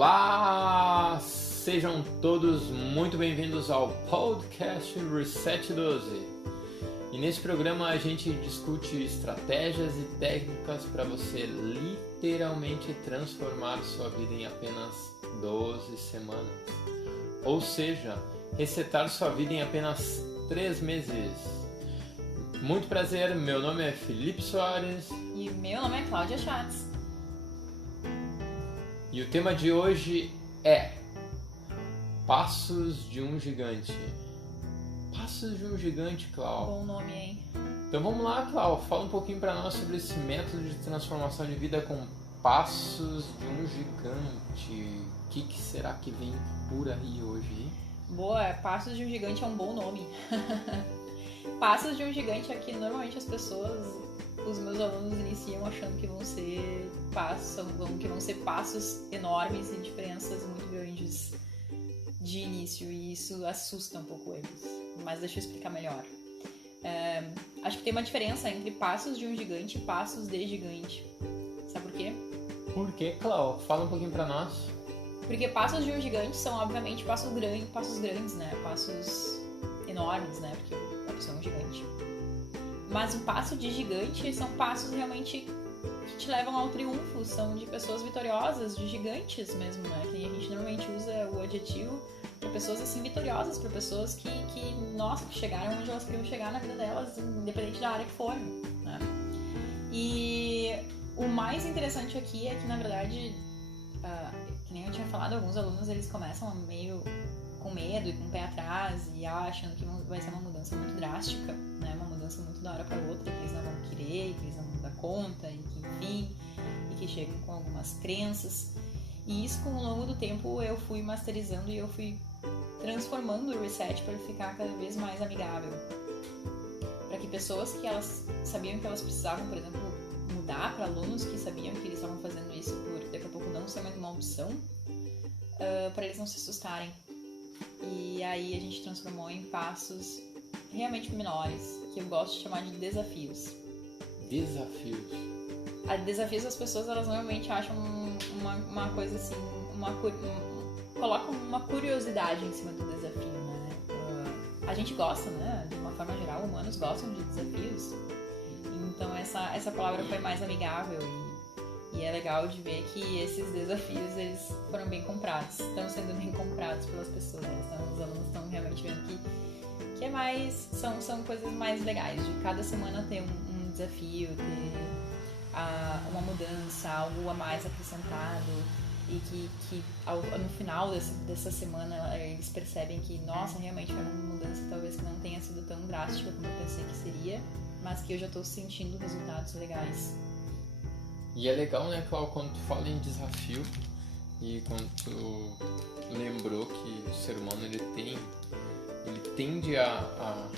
Olá! Sejam todos muito bem-vindos ao podcast Reset 12. E nesse programa a gente discute estratégias e técnicas para você literalmente transformar sua vida em apenas 12 semanas. Ou seja, resetar sua vida em apenas 3 meses. Muito prazer, meu nome é Felipe Soares. E meu nome é Cláudia Schatz. E o tema de hoje é Passos de um Gigante. Passos de um Gigante, Clau. Bom nome, hein? Então vamos lá, Clau. Fala um pouquinho para nós sobre esse método de transformação de vida com passos de um gigante. O que será que vem por aí hoje? Boa, Passos de um Gigante é um bom nome. Passos de um Gigante é que normalmente as pessoas, os meus alunos iniciam achando que vão ser passos enormes e diferenças muito grandes de início, e isso assusta um pouco eles, mas deixa eu explicar melhor. Acho que tem uma diferença entre passos de um gigante e passos de gigante. Sabe por quê? Por que, Clau? Fala um pouquinho pra nós. Porque passos de um gigante são, obviamente, passos grandes, né? Passos enormes, né? Porque a pessoa é um gigante. Mas o passo de gigante são passos realmente que te levam ao triunfo, são de pessoas vitoriosas, de gigantes mesmo, né? Que a gente normalmente usa o adjetivo para pessoas assim vitoriosas, para pessoas que chegaram onde elas queriam chegar na vida delas, independente da área que for, né? E o mais interessante aqui é que, na verdade, que nem eu tinha falado, alguns alunos eles começam meio com medo e com o pé atrás e acham que vai ser uma mudança muito drástica, né? Uma mudança muito da hora para outra, que eles não vão querer, que eles não vão dar conta, e que enfim, e que chegam com algumas crenças. E isso, com o longo do tempo, eu fui masterizando e eu fui transformando o Reset para ele ficar cada vez mais amigável. Para que pessoas que elas sabiam que elas precisavam, por exemplo, mudar, para alunos que sabiam que eles estavam fazendo isso por daqui a pouco não ser mais uma opção, para eles não se assustarem. E aí a gente transformou em passos realmente menores, que eu gosto de chamar de desafios. Desafios. Desafios, as pessoas elas normalmente acham uma coisa assim, colocam uma curiosidade em cima do desafio, né? A gente gosta, né? De uma forma geral, humanos gostam de desafios. Então essa palavra foi mais amigável e é legal de ver que esses desafios eles foram bem comprados, estão sendo bem comprados pelas pessoas. Os alunos estão realmente vendo que é mais, são coisas mais legais, de cada semana ter um desafio, ter uma mudança, algo a mais acrescentado, e que no final dessa semana eles percebem que, nossa, realmente foi uma mudança talvez que não tenha sido tão drástica como eu pensei que seria, mas que eu já estou sentindo resultados legais. E é legal, né, Clau, quando tu fala em desafio e quando tu lembrou que o ser humano ele tende a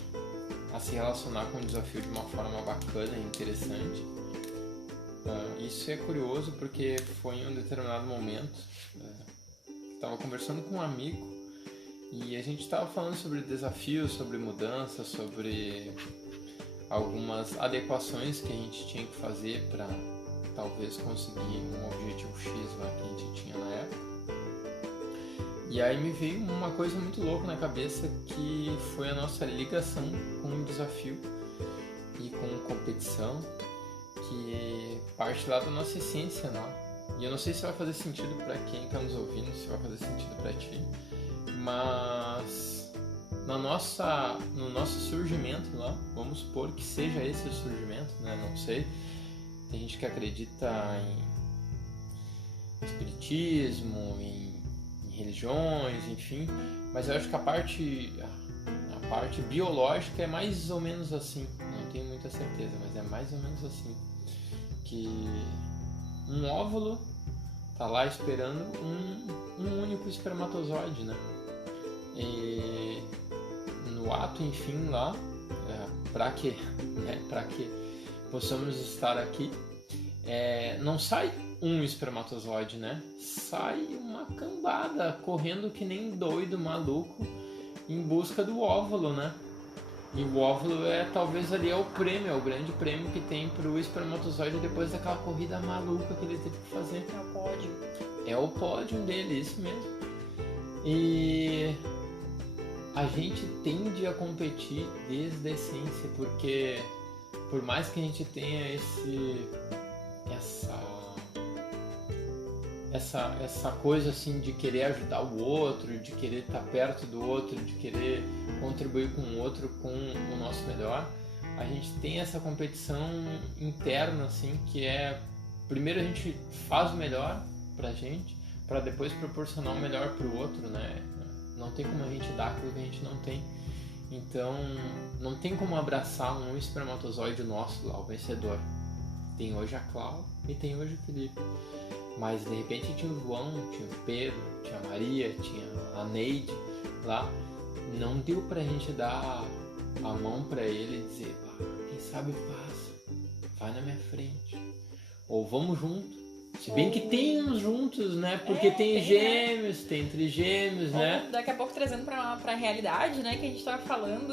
se relacionar com o desafio de uma forma bacana e interessante. Isso é curioso porque foi em um determinado momento, estava conversando com um amigo e a gente estava falando sobre desafios, sobre mudanças, sobre algumas adequações que a gente tinha que fazer para talvez conseguir um objetivo X lá que a gente tinha na época. E aí me veio uma coisa muito louca na cabeça, que foi a nossa ligação com o desafio e com competição, que parte lá da nossa essência, né? E eu não sei se vai fazer sentido para quem está nos ouvindo, se vai fazer sentido para ti, mas no nosso surgimento lá, vamos supor que seja esse o surgimento, né? Não sei. Tem gente que acredita em espiritismo, em religiões, enfim, mas eu acho que a parte biológica é mais ou menos assim, não tenho muita certeza, mas é mais ou menos assim, que um óvulo tá lá esperando um único espermatozoide, né? E no ato, enfim, lá, para que possamos estar aqui, não sai um espermatozoide, né? Sai uma cambada correndo que nem doido, maluco, em busca do óvulo, né? E o óvulo é talvez ali é o prêmio, é o grande prêmio que tem pro espermatozoide depois daquela corrida maluca que ele teve que fazer. É o pódio. É o pódio dele, isso mesmo. E a gente tende a competir desde a essência, porque por mais que a gente tenha essa coisa assim de querer ajudar o outro, de querer estar perto do outro, de querer contribuir com o outro com o nosso melhor, a gente tem essa competição interna assim, que é primeiro a gente faz o melhor pra gente, para depois proporcionar o melhor pro outro, né? Não tem como a gente dar aquilo que a gente não tem. Então, não tem como abraçar um espermatozoide nosso lá, o vencedor. Tem hoje a Cláudia e tem hoje o Felipe. Mas, de repente, tinha o João, tinha o Pedro, tinha a Maria, tinha a Neide lá. Não deu pra gente dar a mão pra ele e dizer, quem sabe passa, vai na minha frente. Ou vamos junto. Se bem que tem uns juntos, né? Porque tem gêmeos, né? Tem trigêmeos, né? Daqui a pouco trazendo pra realidade, né? Que a gente tava falando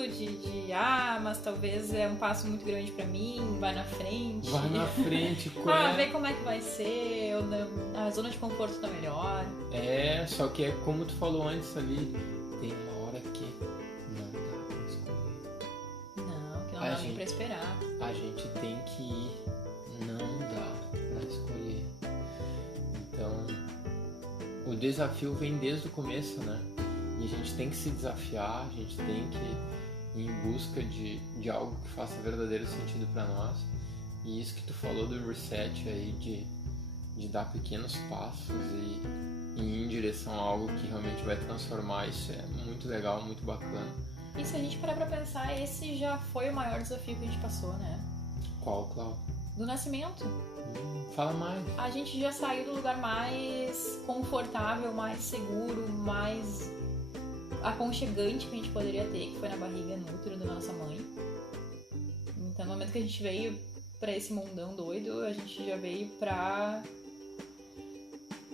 mas talvez é um passo muito grande pra mim, vai na frente. Vai na frente. Vê como é que vai ser, a zona de conforto tá melhor. Só que é como tu falou antes ali, tem uma hora que não dá pra escolher. Não, que não dá nem pra esperar. A gente tem que ir, não dá pra escolher. Então, o desafio vem desde o começo, né? E a gente tem que se desafiar, a gente tem que ir em busca de algo que faça verdadeiro sentido para nós. E isso que tu falou do reset aí, de dar pequenos passos e ir em direção a algo que realmente vai transformar, isso é muito legal, muito bacana. E se a gente parar pra pensar, esse já foi o maior desafio que a gente passou, né? Qual, Cláudio? Do nascimento. Fala mais. A gente já saiu do lugar mais confortável, mais seguro, mais aconchegante que a gente poderia ter, que foi na barriga, no útero da nossa mãe. Então, no momento que a gente veio pra esse mundão doido, a gente já veio pra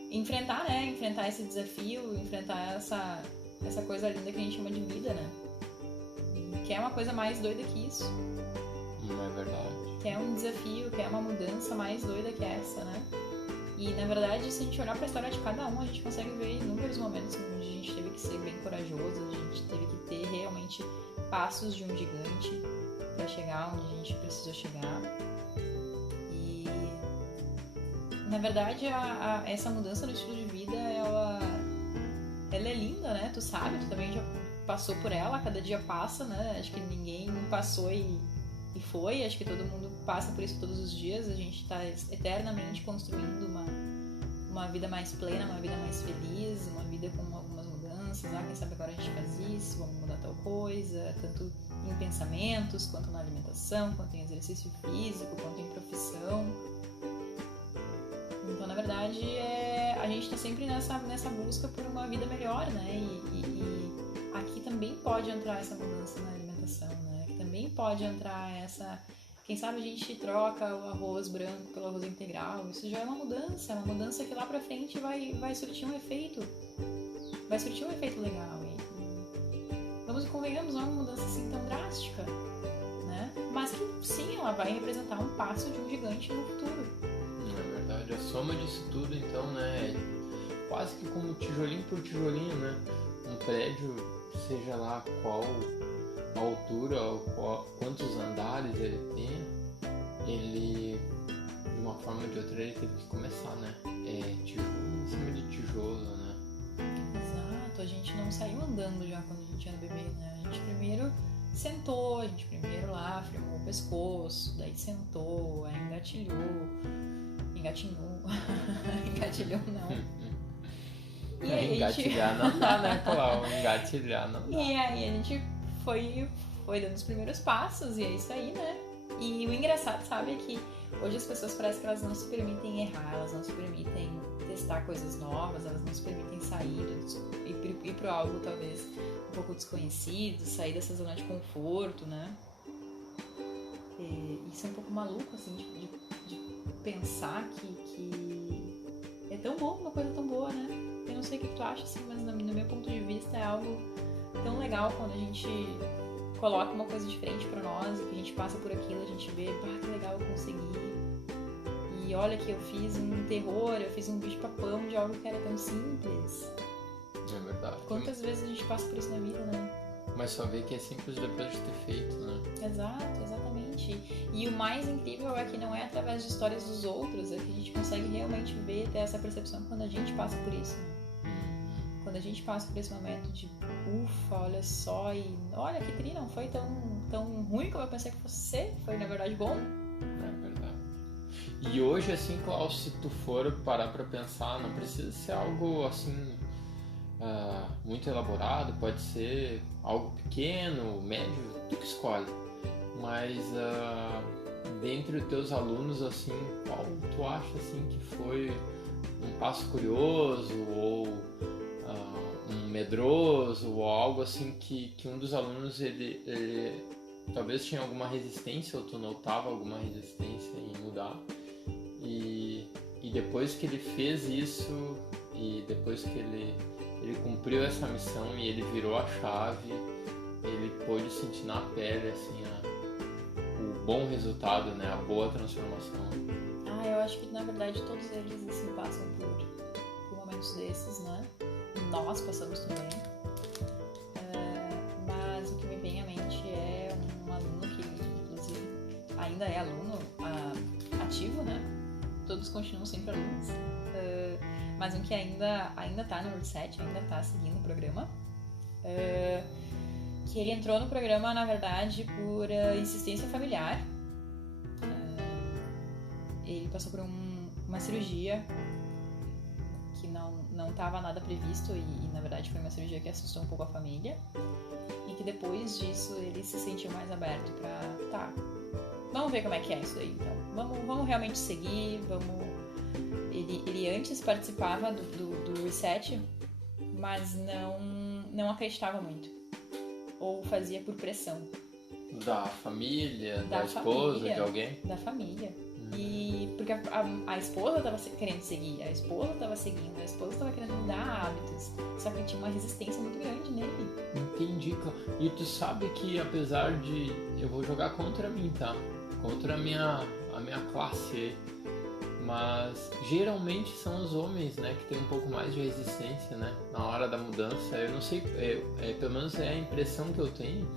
enfrentar, né? Enfrentar esse desafio, enfrentar essa coisa linda que a gente chama de vida, né? Que é uma coisa mais doida que isso. Não é verdade. Que é um desafio, que é uma mudança mais doida que essa, né? E, na verdade, se a gente olhar pra história de cada um, a gente consegue ver inúmeros momentos onde a gente teve que ser bem corajoso, a gente teve que ter realmente passos de um gigante pra chegar onde a gente precisou chegar. E, na verdade, essa mudança no estilo de vida, ela é linda, né? Tu sabe, tu também já passou por ela, cada dia passa, né? Acho que ninguém passou e foi, acho que todo mundo passa por isso todos os dias, a gente está eternamente construindo uma vida mais plena, uma vida mais feliz, uma vida com algumas mudanças, quem sabe agora a gente faz isso, vamos mudar tal coisa, tanto em pensamentos, quanto na alimentação, quanto em exercício físico, quanto em profissão. Então, na verdade, a gente está sempre nessa busca por uma vida melhor, né? E aqui também pode entrar essa mudança na alimentação, né? Também pode entrar quem sabe a gente troca o arroz branco pelo arroz integral, isso já é uma mudança que lá pra frente vai surtir um efeito legal. E vamos e convenhamos, não é uma mudança assim tão drástica, né? Mas que sim, ela vai representar um passo de um gigante no futuro. Na verdade, a soma disso tudo, então, né, é quase que como tijolinho por tijolinho, né? Um prédio, seja lá qual a altura, quantos andares ele tem, ele, de uma forma ou de outra, ele teve que começar, né? Tijolo em cima de tijolo, né? Exato, a gente não saiu andando já quando a gente era bebê, né? A gente primeiro sentou, a gente primeiro lá firmou o pescoço, daí sentou, aí engatilhou, engatilhou não. E aí engatilhar não dá, né, Cláudio? Engatilhar não dá. E aí a gente foi dando os primeiros passos, e é isso aí, né? E o engraçado, sabe, é que hoje as pessoas parecem que elas não se permitem errar, elas não se permitem testar coisas novas, elas não se permitem sair, ir para algo talvez um pouco desconhecido, sair dessa zona de conforto, né? E isso é um pouco maluco, assim, de pensar que é tão bom, uma coisa tão boa, né? Eu não sei o que tu acha, assim, mas no meu ponto de vista é algo tão legal quando a gente coloca uma coisa diferente pra nós, e que a gente passa por aquilo, a gente vê, pá, que legal, eu consegui. E olha que eu fiz um terror, eu fiz um bicho-papão de algo que era tão simples. É verdade. Quantas vezes a gente passa por isso na vida, né? Mas só ver que é simples depois de ter feito, né? Exato, exatamente. E o mais incrível é que não é através de histórias dos outros, é que a gente consegue realmente ver, ter essa percepção quando a gente passa por isso, né? Quando a gente passa por esse momento de ufa, olha só, e olha que tri, não foi tão ruim como eu pensei que fosse ser, foi na verdade bom. É verdade. E hoje, assim, Klaus, se tu for parar pra pensar, não precisa ser algo assim muito elaborado, pode ser algo pequeno, médio, tu que escolhe. Mas dentre os teus alunos, assim, qual tu acha assim que foi um passo curioso ou um medroso ou algo assim que um dos alunos ele talvez tinha alguma resistência ou tu notava alguma resistência em mudar e depois que ele fez isso e depois que ele cumpriu essa missão e ele virou a chave, ele pôde sentir na pele assim o bom resultado, né, a boa transformação. Eu acho que na verdade todos eles assim passam por momentos desses, né? Nós passamos também. Mas o que me vem à mente é um aluno que, inclusive, ainda é aluno ativo, né? Todos continuam sempre alunos. Mas um que ainda tá no Reset, ainda tá seguindo o programa. Que ele entrou no programa, na verdade, por insistência familiar. Ele passou por uma cirurgia que não estava nada previsto e na verdade foi uma cirurgia que assustou um pouco a família e que depois disso ele se sentiu mais aberto pra vamos ver como é que é isso aí então, vamos realmente seguir, ele antes participava do Reset, mas não acreditava muito ou fazia por pressão da família, da esposa, de alguém? Da família. E porque a esposa estava querendo seguir, a esposa estava seguindo, a esposa estava querendo mudar hábitos, só que tinha uma resistência muito grande nele. Entendi, e tu sabe que apesar de eu vou jogar contra mim, tá? Contra a minha classe, mas geralmente são os homens, né, que tem um pouco mais de resistência, né, na hora da mudança. Eu não sei, pelo menos é a impressão que eu tenho,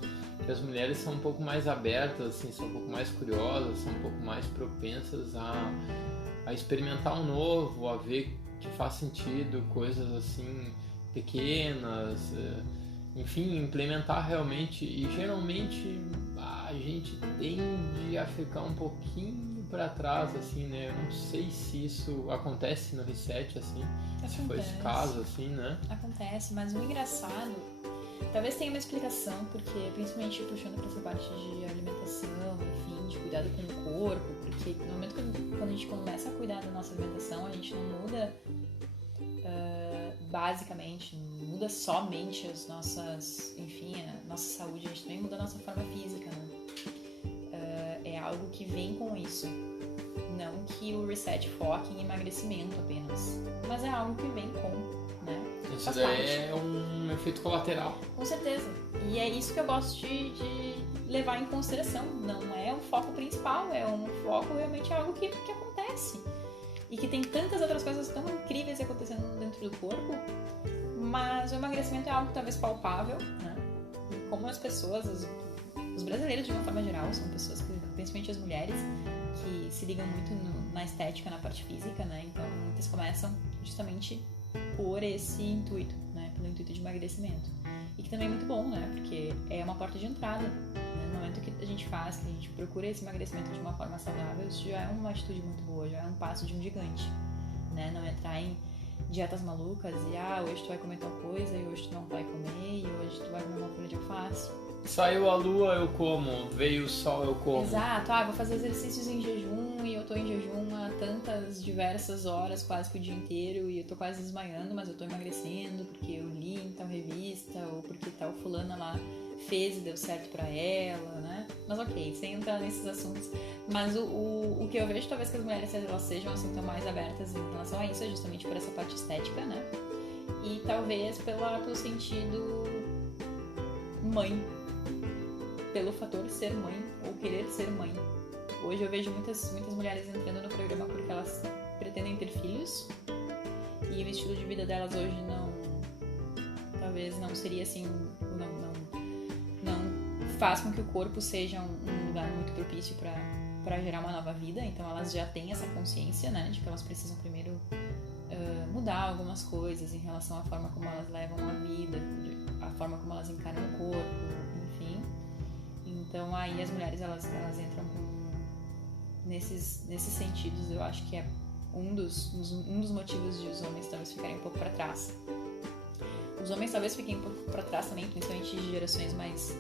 que as mulheres são um pouco mais abertas, assim, são um pouco mais curiosas, são um pouco mais propensas a experimentar o novo, a ver que faz sentido, coisas assim pequenas, enfim, implementar realmente. E geralmente a gente tende a ficar um pouquinho para trás, assim, né? Eu não sei se isso acontece no Reset, assim, se foi esse caso, assim, né? Acontece, mas o engraçado, talvez tenha uma explicação, porque principalmente puxando para essa parte de alimentação, enfim, de cuidado com o corpo, porque no momento quando a gente começa a cuidar da nossa alimentação, a gente não muda basicamente, não muda somente as nossas, enfim, a nossa saúde, a gente também muda a nossa forma física, né? É algo que vem com isso. Não que o Reset foque em emagrecimento apenas, mas é algo que vem com, né? Isso daí é um efeito colateral. Com certeza. E é isso que eu gosto de levar em consideração. Não é o foco principal, é um foco realmente algo que acontece. E que tem tantas outras coisas tão incríveis acontecendo dentro do corpo, mas o emagrecimento é algo talvez palpável, né? E como as pessoas, os brasileiros de uma forma geral, são pessoas que, principalmente as mulheres, que se ligam muito na estética, na parte física, né? Então muitas começam justamente por esse intuito, né? Pelo intuito de emagrecimento. E que também é muito bom, né? Porque é uma porta de entrada, né? No momento que a gente faz, que a gente procura esse emagrecimento de uma forma saudável, isso já é uma atitude muito boa, já é um passo de um gigante, né? Não entrar em dietas malucas e hoje tu vai comer tal coisa, e hoje tu não vai comer, e hoje tu vai comer uma folha de alface. Saiu a lua, eu como. Veio o sol, eu como. Exato. Vou fazer exercícios em jejum e eu tô em jejum há tantas diversas horas, quase que o dia inteiro, e eu tô quase desmaiando, mas eu tô emagrecendo porque eu li em tal revista ou porque tal fulana lá fez e deu certo pra ela, né? Mas ok, sem entrar nesses assuntos. Mas o que eu vejo, talvez que as mulheres elas sejam assim tão mais abertas em relação a isso é justamente por essa parte estética, né? E talvez pelo sentido mãe. pelo fator ser mãe ou querer ser mãe. Hoje eu vejo muitas mulheres entrando no programa porque elas pretendem ter filhos e o estilo de vida delas hoje talvez não seria assim, não faz com que o corpo seja um lugar muito propício para gerar uma nova vida. Então elas já têm essa consciência, né, de que elas precisam primeiro mudar algumas coisas em relação à forma como elas levam a vida, a forma como elas encaram o corpo, enfim. Então aí as mulheres elas entram nesses sentidos. Eu acho que é um dos motivos de os homens talvez ficarem um pouco para trás. Os homens talvez fiquem um pouco para trás também, principalmente de gerações mais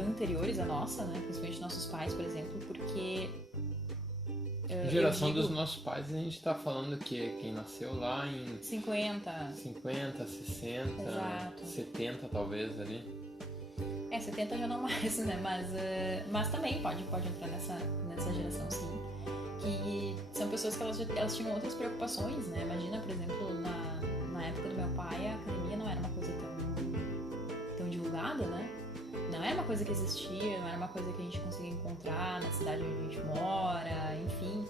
anteriores à nossa, né? Principalmente nossos pais, por exemplo, porque geração dos nossos pais, a gente tá falando que quem nasceu lá em 50, 60, exato. 70 talvez ali. 70 já não mais, né? Mas também pode entrar nessa geração, sim. Que são pessoas que elas tinham outras preocupações, né? Imagina, por exemplo, na época do meu pai, a academia não era uma coisa tão divulgada, né? Não era uma coisa que existia, não era uma coisa que a gente conseguia encontrar na cidade onde a gente mora, enfim.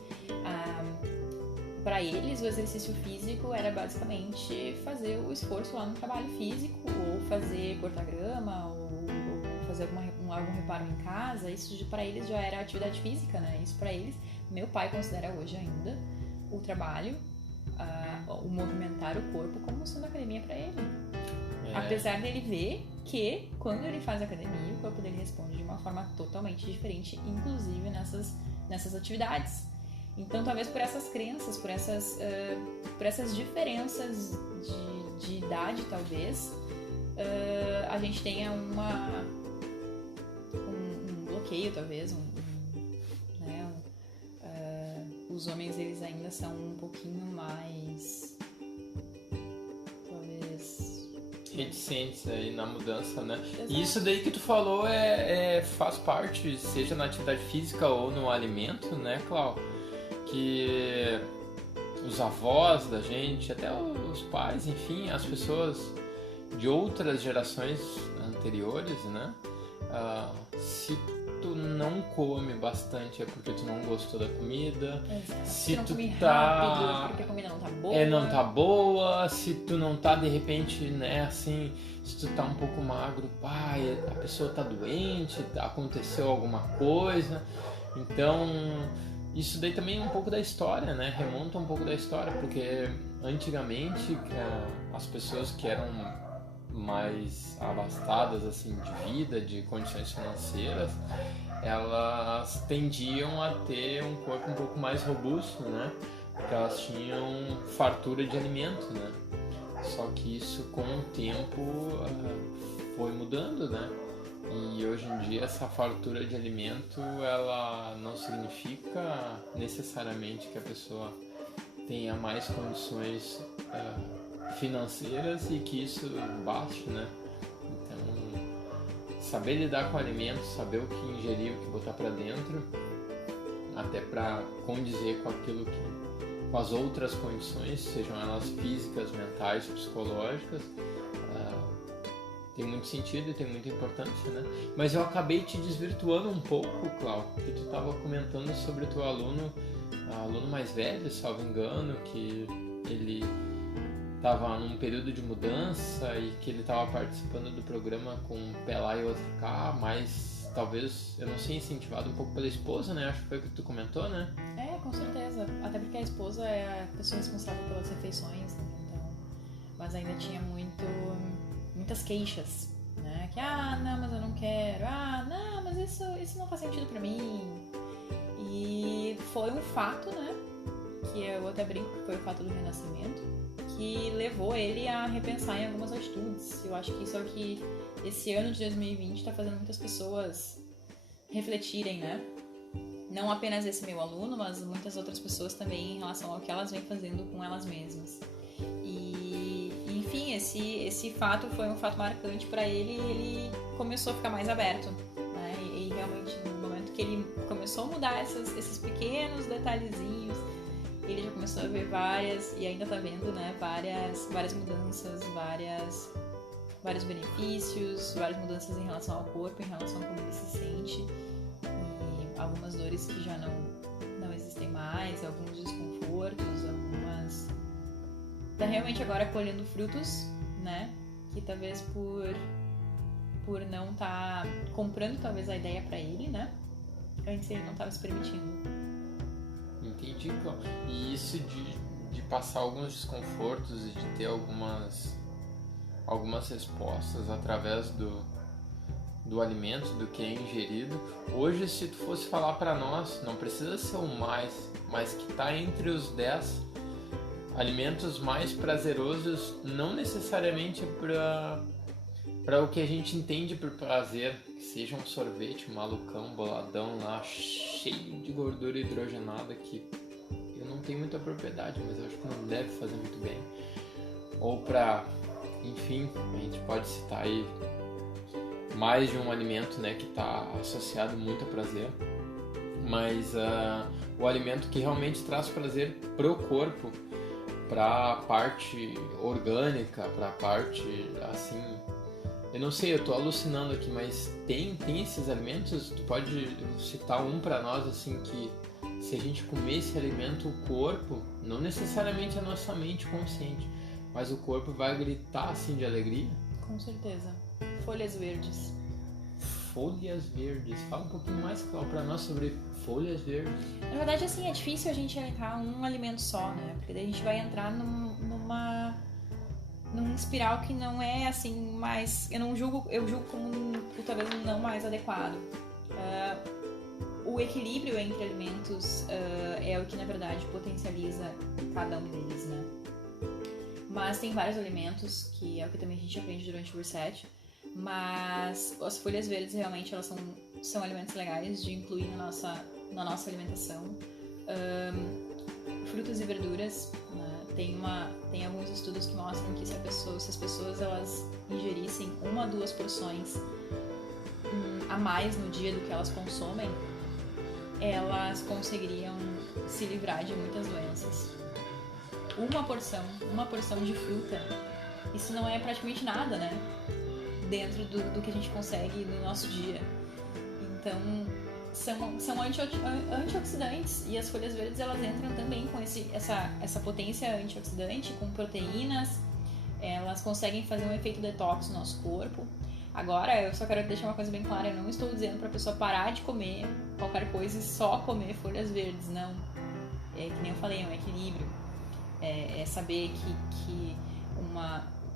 Para eles, o exercício físico era basicamente fazer o esforço lá no trabalho físico, ou cortar grama, ou fazer algum reparo em casa. Isso para eles já era atividade física, né? Isso para eles, meu pai considera hoje ainda o trabalho, o movimentar o corpo como sendo academia para ele. Apesar dele ver que quando ele faz academia, o corpo dele responde de uma forma totalmente diferente, inclusive nessas atividades. Então, talvez por essas crenças, por essas diferenças de idade, talvez, a gente tenha um bloqueio, talvez, os homens, eles ainda são um pouquinho mais, talvez, reticentes aí na mudança, né? Exato. E isso daí que tu falou faz parte, seja na atividade física ou no alimento, né, Clau? Que os avós da gente, até os pais, enfim, as pessoas de outras gerações anteriores, né? Se tu não come bastante é porque tu não gostou da comida. Exato. Se não tu come tá rápido, porque a comida não tá boa. não tá boa. Se tu não tá, de repente, né, assim, se tu tá um pouco magro, a pessoa tá doente, aconteceu alguma coisa. Então, isso daí também é um pouco da história, né? Remonta um pouco da história, porque antigamente as pessoas que eram mais abastadas assim de vida, de condições financeiras, elas tendiam a ter um corpo um pouco mais robusto, né? Porque elas tinham fartura de alimento, né? Só que isso com o tempo foi mudando, né? E hoje em dia essa fartura de alimento, ela não significa necessariamente que a pessoa tenha mais condições financeiras e que isso baste, né? Então, saber lidar com alimentos, saber o que ingerir, o que botar para dentro, até para condizer com aquilo com as outras condições, sejam elas físicas, mentais, psicológicas, tem muito sentido e tem muita importância, né? Mas eu acabei te desvirtuando um pouco, Clau, porque tu estava comentando sobre o teu aluno mais velho, salvo engano, que ele estava num período de mudança e que ele estava participando do programa com um pé lá e outro cá, mas talvez, eu não sei, incentivado um pouco pela esposa, né? Acho que foi o que tu comentou, né? Com certeza. Até porque a esposa é a pessoa responsável pelas refeições, né? Então, mas ainda tinha muitas queixas, né? Que, não, mas eu não quero. Não, mas isso não faz sentido pra mim. E foi um fato, né? Que eu até brinco que foi o fato do renascimento, que levou ele a repensar em algumas atitudes. Eu acho que isso é o que esse ano de 2020 está fazendo muitas pessoas refletirem, né? Não apenas esse meu aluno, mas muitas outras pessoas também em relação ao que elas vêm fazendo com elas mesmas. E enfim, esse fato foi um fato marcante para ele, e ele começou a ficar mais aberto, né? E realmente no momento que ele começou a mudar esses pequenos detalhezinhos, ele já começou a ver várias, e ainda tá vendo, né, várias mudanças, várias vários benefícios, várias mudanças em relação ao corpo, em relação a como ele se sente, e algumas dores que já não existem mais, alguns desconfortos, algumas... Tá realmente agora colhendo frutos, né? Que talvez por não estar comprando talvez a ideia pra ele, né? Antes ele não estava se permitindo. Entendi, Cláudia. E isso de passar alguns desconfortos e de ter algumas respostas através do alimento, do que é ingerido. Hoje, se tu fosse falar para nós, não precisa ser o mais, mas que tá entre os 10 alimentos mais prazerosos, não necessariamente para o que a gente entende por prazer, que seja um sorvete, um malucão, boladão lá, cheio de gordura hidrogenada, que eu não tenho muita propriedade, mas eu acho que não deve fazer muito bem. Ou para, enfim, a gente pode citar aí mais de um alimento, né, que está associado muito a prazer, mas o alimento que realmente traz prazer pro corpo, para a parte orgânica, para a parte assim, eu não sei, eu tô alucinando aqui, mas tem esses alimentos? Tu pode citar um para nós assim que se a gente comer esse alimento, o corpo, não necessariamente a nossa mente consciente, mas o corpo vai gritar assim de alegria? Com certeza. Folhas verdes. Folhas verdes. Fala um pouquinho mais, Cláudio, para nós sobre folhas verdes. Na verdade, assim, é difícil a gente elencar um alimento só, né? Porque daí a gente vai entrar num espiral que não é assim mais... Eu julgo como talvez não mais adequado. O equilíbrio entre alimentos é o que na verdade potencializa cada um deles, né? Mas tem vários alimentos, que é o que também a gente aprende durante o reset, mas as folhas verdes realmente elas são alimentos legais de incluir na nossa alimentação. Frutas e verduras, né? Tem alguns estudos que mostram que se as pessoas elas ingerissem 1 a 2 porções a mais no dia do que elas consomem, elas conseguiriam se livrar de muitas doenças. Uma porção de fruta, isso não é praticamente nada, né? Dentro do que a gente consegue no nosso dia. Então, são antioxidantes, e as folhas verdes elas entram também com essa potência antioxidante, com proteínas. Elas conseguem fazer um efeito detox no nosso corpo. Agora, eu só quero deixar uma coisa bem clara, eu não estou dizendo para a pessoa parar de comer qualquer coisa e só comer folhas verdes, não. É que nem eu falei, é um equilíbrio. É saber que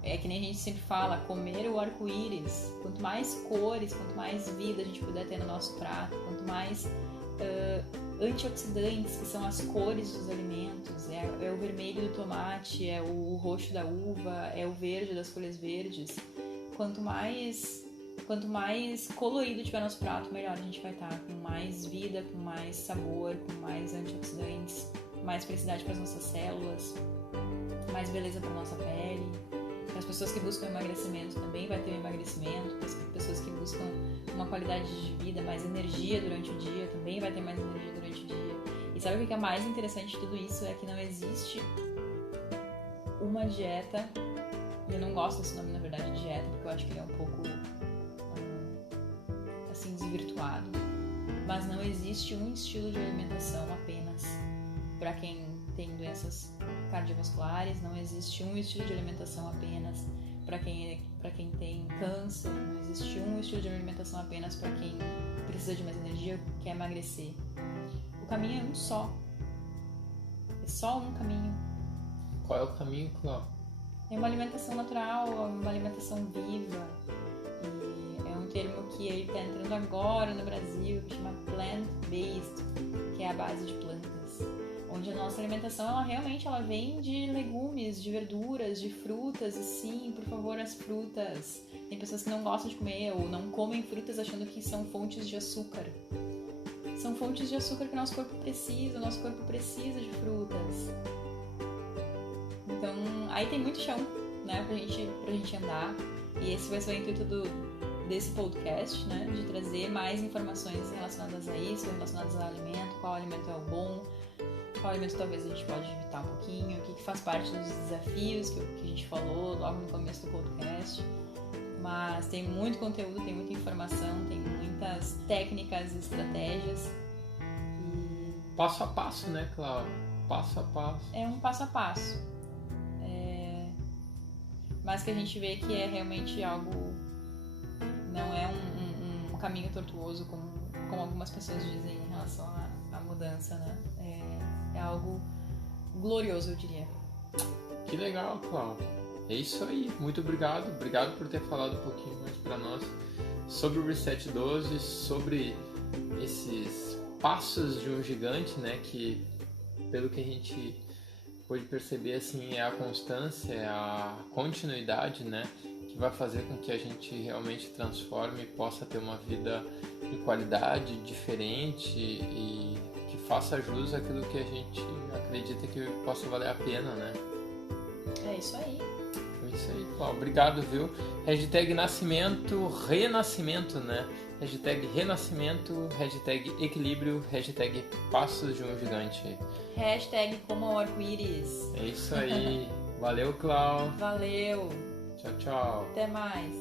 é que nem a gente sempre fala, comer o arco-íris. Quanto mais cores, quanto mais vida a gente puder ter no nosso prato, quanto mais antioxidantes, que são as cores dos alimentos, é o vermelho do tomate, é o roxo da uva, é o verde das folhas verdes. Quanto mais colorido tiver nosso prato, melhor a gente vai estar, com mais vida, com mais sabor, com mais antioxidantes, mais felicidade para as nossas células, mais beleza para nossa pele. As pessoas que buscam emagrecimento também vai ter um emagrecimento. As pessoas que buscam uma qualidade de vida, mais energia durante o dia, também vai ter mais energia durante o dia. E sabe o que é mais interessante de tudo isso? É que não existe uma dieta. Eu não gosto desse nome, na verdade, de dieta, porque eu acho que ele é um pouco assim, desvirtuado. Mas não existe um estilo de alimentação apenas para quem tem doenças cardiovasculares, não existe um estilo de alimentação apenas para quem tem câncer, não existe um estilo de alimentação apenas para quem precisa de mais energia, quer emagrecer. O caminho é um só. É só um caminho. Qual é o caminho, Cláudio? É uma alimentação natural, uma alimentação viva. E é um termo que ele está entrando agora no Brasil, que chama plant-based, que é a base de plantas. Onde a nossa alimentação, ela vem de legumes, de verduras, de frutas, e sim, por favor, as frutas. Tem pessoas que não gostam de comer ou não comem frutas achando que são fontes de açúcar. São fontes de açúcar que o nosso corpo precisa de frutas. Então, aí tem muito chão, né, pra gente andar. E esse vai ser o intuito desse podcast, né, de trazer mais informações relacionadas a isso, relacionadas ao alimento, qual alimento é o bom, qual alimento talvez a gente pode evitar um pouquinho, o que faz parte dos desafios que a gente falou logo no começo do podcast. Mas tem muito conteúdo, tem muita informação, tem muitas técnicas, estratégias. Passo a passo, né, Cláudia? Passo a passo. É um passo a passo. Mas que a gente vê que é realmente algo... Não é um caminho tortuoso, como algumas pessoas dizem em relação à mudança, né? É algo glorioso, eu diria. Que legal, Cláudia. É isso aí. Muito obrigado. Obrigado por ter falado um pouquinho mais para nós sobre o Reset 12, sobre esses passos de um gigante, né? Que, pelo que a gente pôde perceber, assim, é a constância, é a continuidade, né? Que vai fazer com que a gente realmente transforme e possa ter uma vida de qualidade, diferente e que faça jus àquilo que a gente acredita que possa valer a pena, né? É isso aí. É isso aí, Cláudio. Obrigado, viu? Hashtag nascimento, renascimento, né? Hashtag renascimento, hashtag equilíbrio, hashtag passos de um gigante. Hashtag como o arco-íris. É isso aí. Valeu, Cláudio. Valeu. Tchau, tchau. Até mais.